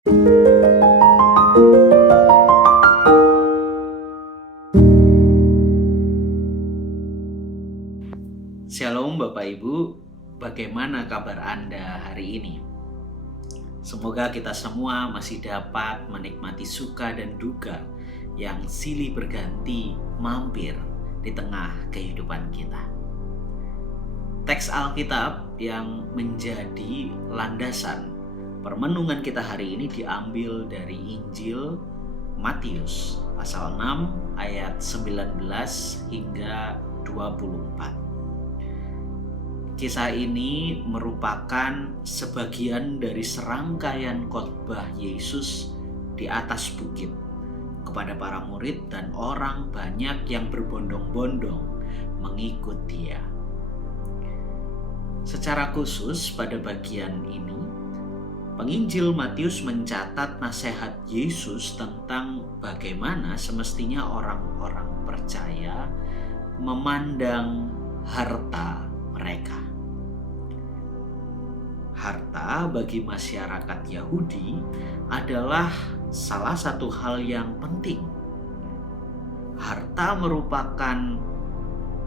Shalom Bapak Ibu, bagaimana kabar Anda hari ini? Semoga kita semua masih dapat menikmati suka dan duka yang silih berganti mampir di tengah kehidupan kita. Teks Alkitab yang menjadi landasan permenungan kita hari ini diambil dari Injil Matius pasal 6 ayat 19 hingga 24. Kisah ini merupakan sebagian dari serangkaian khotbah Yesus di atas bukit kepada para murid dan orang banyak yang berbondong-bondong mengikut Dia. Secara khusus pada bagian ini, penginjil Matius mencatat nasihat Yesus tentang bagaimana semestinya orang-orang percaya memandang harta mereka. Harta bagi masyarakat Yahudi adalah salah satu hal yang penting. Harta merupakan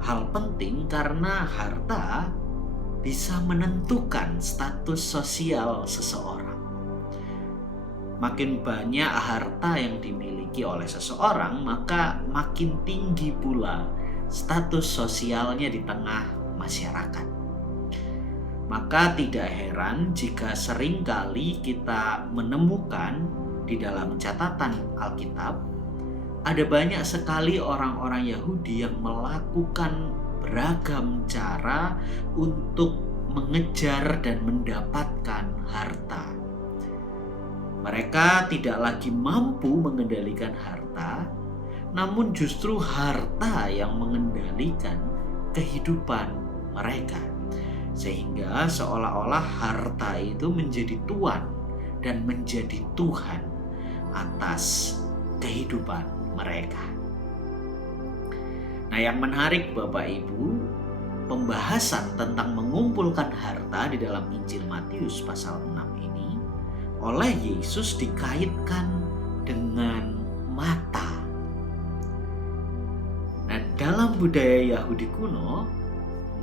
hal penting karena harta bisa menentukan status sosial seseorang. Makin banyak harta yang dimiliki oleh seseorang, maka makin tinggi pula status sosialnya di tengah masyarakat. Maka tidak heran jika seringkali kita menemukan di dalam catatan Alkitab ada banyak sekali orang-orang Yahudi yang melakukan beragam cara untuk mengejar dan mendapatkan harta. Mereka tidak lagi mampu mengendalikan harta, namun justru harta yang mengendalikan kehidupan mereka. Sehingga seolah-olah harta itu menjadi tuan dan menjadi Tuhan atas kehidupan mereka. Nah, yang menarik Bapak Ibu, pembahasan tentang mengumpulkan harta di dalam Injil Matius pasal 6 ini oleh Yesus dikaitkan dengan mata. Nah, dalam budaya Yahudi kuno,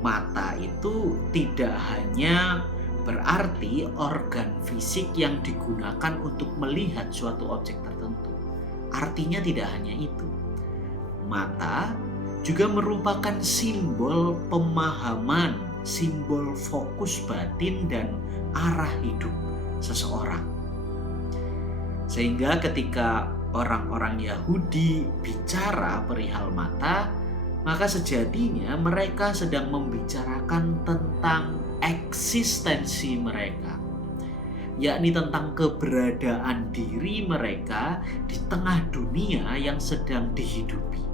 mata itu tidak hanya berarti organ fisik yang digunakan untuk melihat suatu objek tertentu. Artinya tidak hanya itu. Mata juga merupakan simbol pemahaman, simbol fokus batin dan arah hidup seseorang. Sehingga ketika orang-orang Yahudi bicara perihal mata, maka sejatinya mereka sedang membicarakan tentang eksistensi mereka, yakni tentang keberadaan diri mereka di tengah dunia yang sedang dihidupi.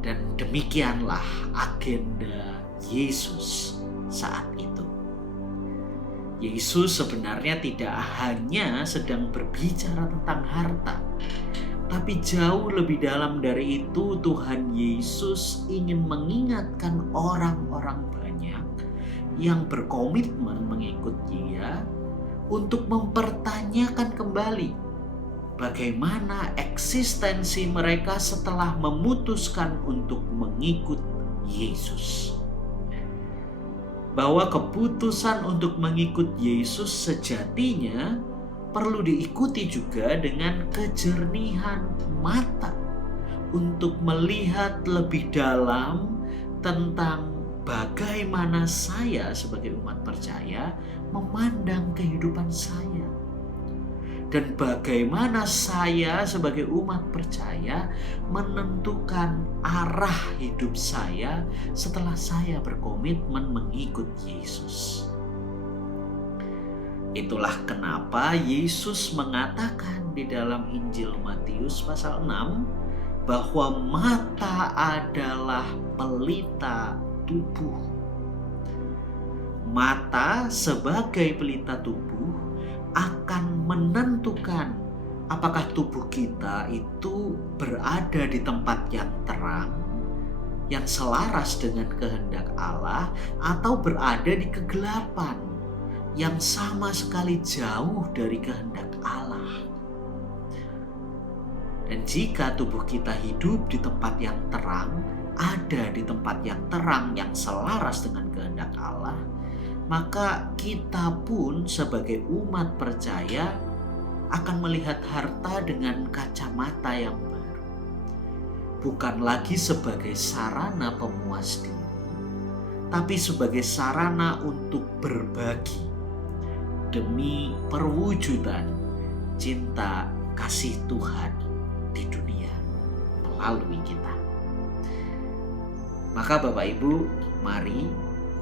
Dan demikianlah agenda Yesus saat itu. Yesus sebenarnya tidak hanya sedang berbicara tentang harta, tapi jauh lebih dalam dari itu, Tuhan Yesus ingin mengingatkan orang-orang banyak yang berkomitmen mengikut Dia untuk mempertanyakan kembali bagaimana eksistensi mereka setelah memutuskan untuk mengikut Yesus. Bahwa keputusan untuk mengikut Yesus sejatinya perlu diikuti juga dengan kejernihan mata untuk melihat lebih dalam tentang bagaimana saya sebagai umat percaya memandang kehidupan saya, dan bagaimana saya sebagai umat percaya menentukan arah hidup saya setelah saya berkomitmen mengikut Yesus. Itulah kenapa Yesus mengatakan di dalam Injil Matius pasal 6 bahwa mata adalah pelita tubuh. Mata sebagai pelita tubuh akan menentukan apakah tubuh kita itu berada di tempat yang terang, yang selaras dengan kehendak Allah, atau berada di kegelapan yang sama sekali jauh dari kehendak Allah. Dan jika tubuh kita hidup di tempat yang terang, ada di tempat yang terang yang selaras dengan kehendak Allah, maka kita pun sebagai umat percaya akan melihat harta dengan kacamata yang baru. Bukan lagi sebagai sarana pemuas diri, tapi sebagai sarana untuk berbagi demi perwujudan cinta kasih Tuhan di dunia melalui kita. Maka Bapak Ibu, mari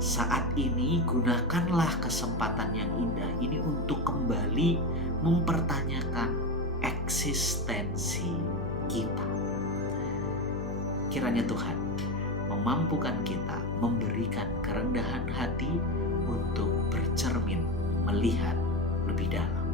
saat ini gunakanlah kesempatan yang indah ini untuk kembali mempertanyakan eksistensi kita. Kiranya Tuhan memampukan kita memberikan kerendahan hati untuk bercermin, melihat lebih dalam.